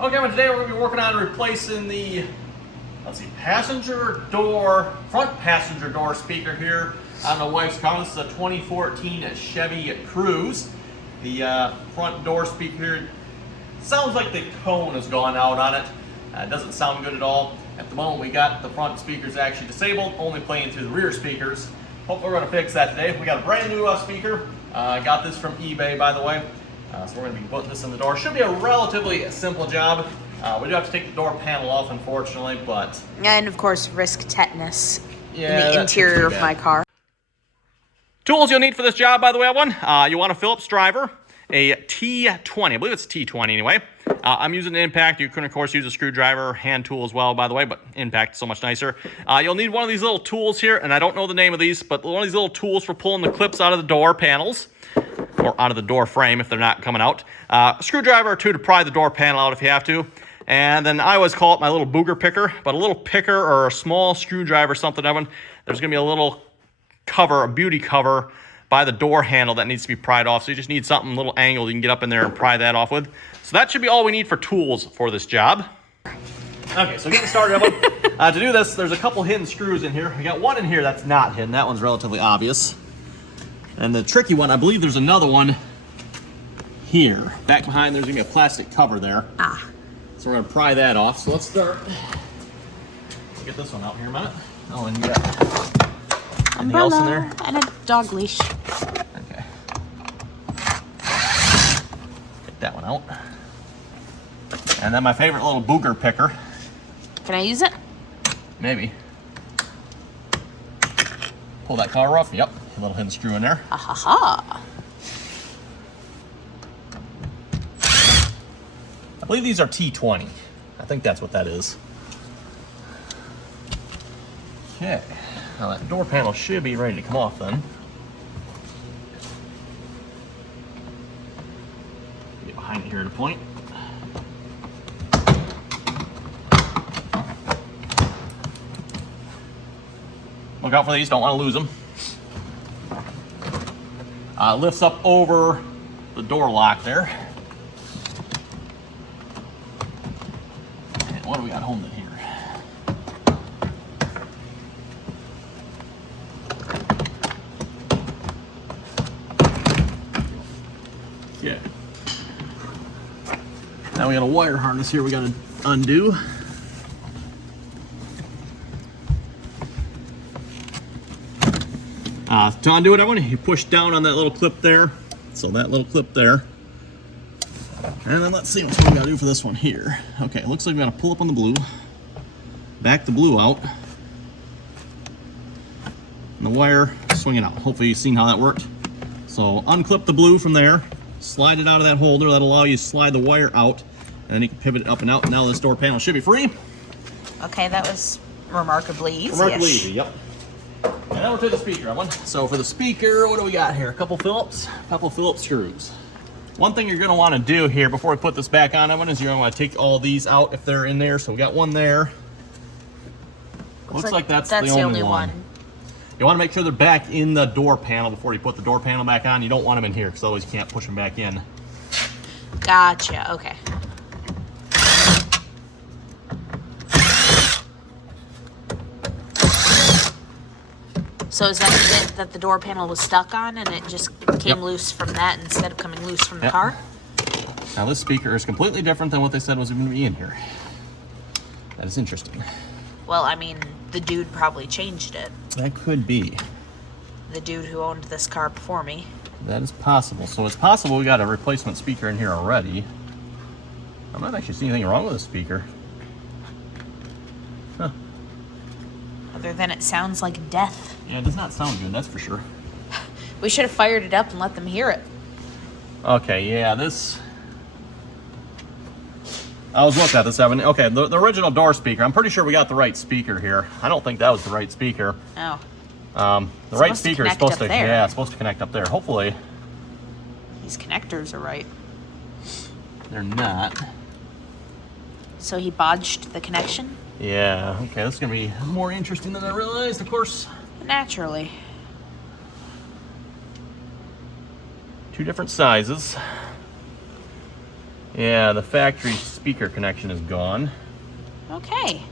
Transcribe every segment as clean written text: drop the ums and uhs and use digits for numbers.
Okay, well today we're going to be working on replacing the, front passenger door speaker here on the wife's car. This is a 2014 Chevy Cruze. The front door speaker here sounds like the cone has gone out on it. It doesn't sound good at all. At the moment we got the front speakers actually disabled, only playing through the rear speakers. Hopefully we're going to fix that today. We got a brand new speaker. I got this from eBay, by the way. So we're going to be putting this in the door. Should be a relatively simple job. We do have to take the door panel off, unfortunately, but... And, of course, risk tetanus in the interior interior of my car. Tools you'll need for this job, by the way, you want a Phillips driver, a T20. I believe it's a T20 anyway. I'm using an impact. You can, of course, use a screwdriver, hand tool as well, by the way, but impact is so much nicer. You'll need one of these little tools here, and I don't know the name of these, but one of these little tools for pulling the clips out of the door panels, or out of the door frame if they're not coming out. A screwdriver or two to pry the door panel out if you have to. And then I always call it my little booger picker, but a little picker or a small screwdriver or something, Evan, there's going to be a little cover, a beauty cover by the door handle that needs to be pried off. So you just need something a little angled you can get up in there and pry that off with. So that should be all we need for tools for this job. Okay, so getting started, Evan. To do this, there's a couple hidden screws in here. We got one in here that's not hidden. That one's relatively obvious. And the tricky one, I believe there's another one here. Back behind, there's going to be a plastic cover there. So we're going to pry that off. So let's start. Let's get this one out here a minute. Oh, and you got anything else in there? And a dog leash. Okay. Get that one out. And then my favorite little booger picker. Can I use it? Maybe. Pull that cover off. Yep. A little hidden screw in there. Ha ha ha. I believe these are T20. I think that's what that is. Okay. Now that door panel should be ready to come off then. Get behind it here at a point. Look out for these, don't want to lose them. Lifts up over the door lock there. And what do we got holding it here? Yeah. Now we got a wire harness here we got to undo. To undo it, you push down on that little clip there. So that little clip there. And then let's see what we gotta do for this one here. Okay, looks like we gotta pull up on the blue, back the blue out, and the wire swing it out. Hopefully you've seen how that worked. So unclip the blue from there, slide it out of that holder. That'll allow you to slide the wire out, and then you can pivot it up and out. Now this door panel should be free. Okay, that was remarkably easy. Remarkably easy, yep. And now we're to the speaker, Evan. So for the speaker, what do we got here? A couple Phillips screws. One thing you're going to want to do here before we put this back on, Evan, is you're going to want to take all these out if they're in there. So we got one there. Looks like that's the only one. You want to make sure they're back in the door panel before you put the door panel back on. You don't want them in here because otherwise you can't push them back in. Gotcha, okay. So is that the bit that the door panel was stuck on and it just came loose from that instead of coming loose from the car? Now this speaker is completely different than what they said was going to be in here. That is interesting. Well, I mean, the dude probably changed it. That could be. The dude who owned this car before me. That is possible. So it's possible we got a replacement speaker in here already. I'm not actually seeing anything wrong with the speaker. Huh. Other than it sounds like death. Yeah, it does not sound good, that's for sure. We should have fired it up and let them hear it. Okay, yeah, this... I was looking at this, Evan. Okay, the original door speaker. I'm pretty sure we got the right speaker here. I don't think that was the right speaker. Oh. The right speaker is supposed to... Yeah, it's supposed to connect up there. Hopefully... These connectors are right. They're not. So he bodged the connection? Yeah, okay, this is going to be more interesting than I realized, of course. Naturally. Two different sizes. Yeah, the factory speaker connection is gone. Okay.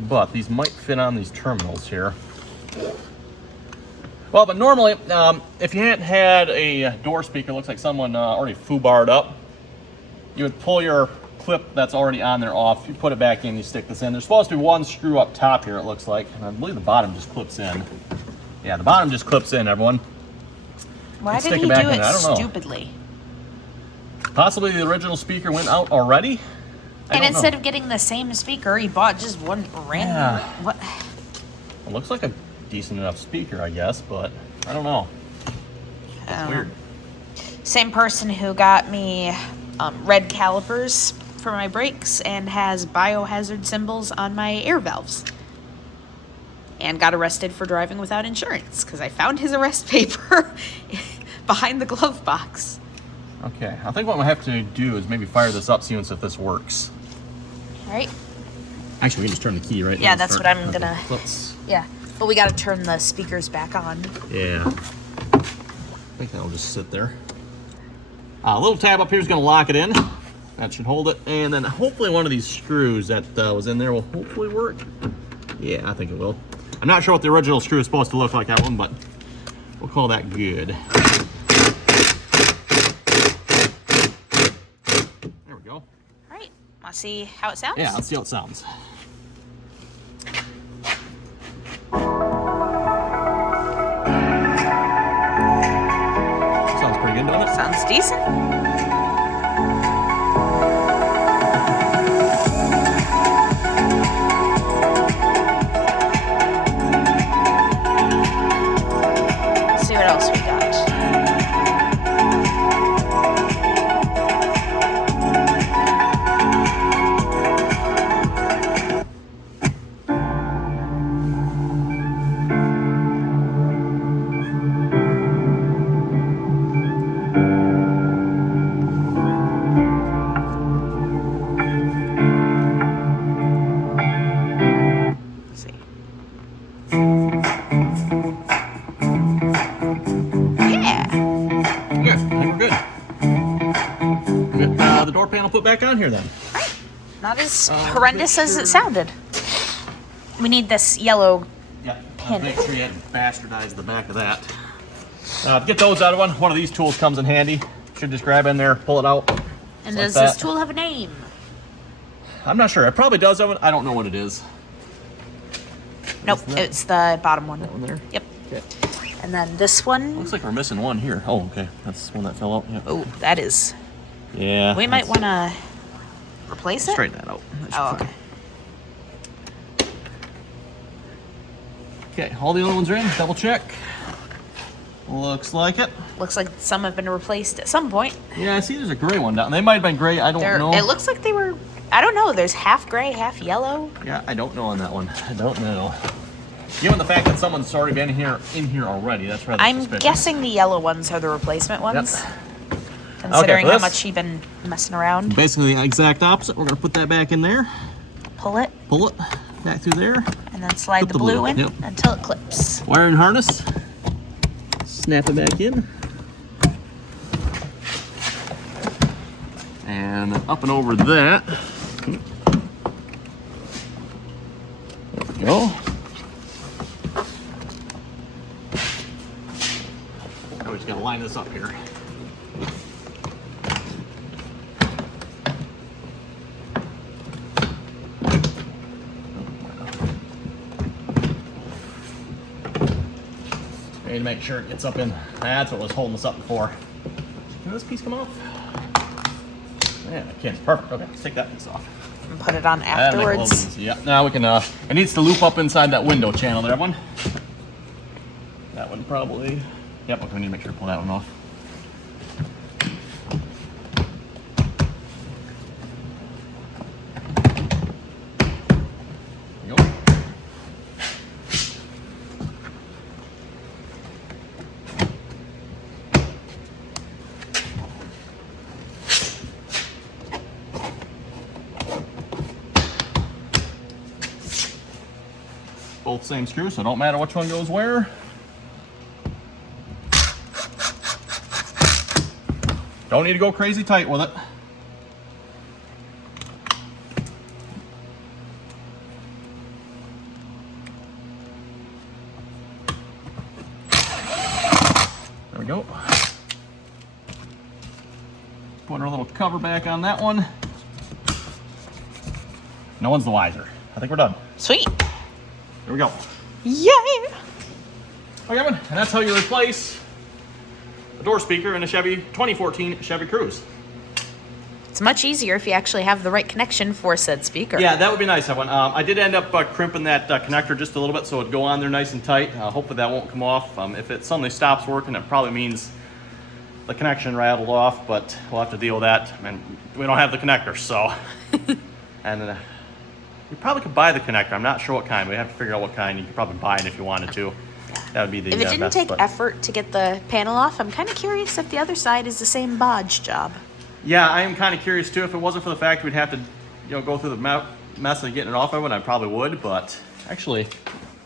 But these might fit on these terminals here. Well, but normally, if you hadn't had a door speaker, looks like someone already foobarred up, you would pull your clip that's already on there off, you put it back in, you stick this in. There's supposed to be one screw up top here, it looks like, and I believe the bottom just clips in. Yeah, the bottom just clips in, everyone. Why did he do it stupidly? Possibly the original speaker went out already? And instead of getting the same speaker, he bought just one random... Yeah. What? It looks like a decent enough speaker, I guess, but I don't know. It's weird. Same person who got me red calipers for my brakes and has biohazard symbols on my air valves. And got arrested for driving without insurance because I found his arrest paper behind the glove box. Okay, I think what we have to do is maybe fire this up, see if this works. All right. Actually, we can just turn the key right now. Yeah, that's what I'm gonna... Let's... Yeah, but we gotta turn the speakers back on. Yeah. I think that'll just sit there. A little tab up here is gonna lock it in. That should hold it. And then hopefully one of these screws that was in there will hopefully work. Yeah, I think it will. I'm not sure what the original screw is supposed to look like, that one, but we'll call that good. There we go. All right, wanna see how it sounds? Yeah, let's see how it sounds. Sounds pretty good, doesn't it? Sounds decent. See what else we got. The door panel put back on here then. Right. Not as horrendous as it sounded. We need this yellow pin. Make sure you hadn't bastardized the back of that. To get those out of one of these tools comes in handy. Should just grab in there, pull it out. And does this tool have a name? I'm not sure. It probably does have one. I don't know what it is. Nope, it's the bottom one. That one there? Yep. Okay. And then this one. Looks like we're missing one here. Oh, okay. That's one that fell out. Yep. Oh, that is. Yeah. We might want to replace it. Straighten that out. Oh, okay. Okay, all the other ones are in. Double check. Looks like it. Looks like some have been replaced at some point. Yeah, I see there's a gray one down. They might have been gray. I don't know. It looks like they were, I don't know. There's half gray, half yellow. Yeah, I don't know on that one. I don't know. Given the fact that someone's already been in here already, that's rather suspicious. I'm guessing the yellow ones are the replacement ones. Yep. Considering how much you've been messing around. Basically the exact opposite. We're going to put that back in there. Pull it. Pull it back through there. And then slide the blue in until it clips. Wiring harness. Snap it back in. And up and over that. There we go. Now we just got to line this up here. Need to make sure it gets up in. That's what was holding us up before. Can this piece come off? Yeah, it can. Perfect. Okay, let's take that piece off. And put it on afterwards. Yeah, now we can, it needs to loop up inside that window channel there, one. That one probably. Yep, okay, we need to make sure to pull that one off. There you go. Both same screws, so it don't matter which one goes where. Don't need to go crazy tight with it. go. Putting our little cover back on that one. No one's the wiser. I think we're done. Sweet. There we go. Yay! Okay, and that's how you replace a door speaker in a 2014 Chevy Cruze. It's much easier if you actually have the right connection for said speaker. Yeah, that would be nice, Evan. I did end up crimping that connector just a little bit so it'd go on there nice and tight. Hopefully that won't come off. If it suddenly stops working, it probably means the connection rattled off, but we'll have to deal with that. And we don't have the connector, so. And you probably could buy the connector. I'm not sure what kind. We have to figure out what kind. You could probably buy it if you wanted to. That would be the If it didn't best, take but effort to get the panel off, I'm kind of curious if the other side is the same bodge job. yeah, I am kind of curious too. If it wasn't for the fact we'd have to, go through the mess of getting it off of it, I probably would. But actually,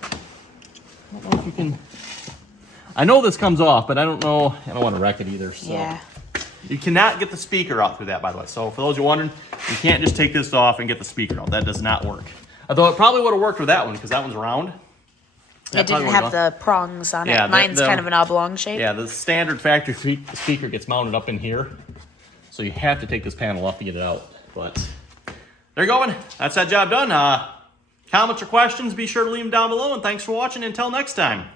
I don't know if you can. I know this comes off, but I don't know. I don't want to wreck it either. So. Yeah. You cannot get the speaker out through that, by the way. So for those who are wondering, you can't just take this off and get the speaker out. That does not work. Although it probably would have worked with that one because that one's round. It didn't have the prongs on Yeah, it. Mine's kind of an oblong shape. Yeah, the standard factory speaker gets mounted up in here. So you have to take this panel off to get it out. But there you go. That's that job done. Comments or questions, be sure to leave them down below. And thanks for watching. Until next time.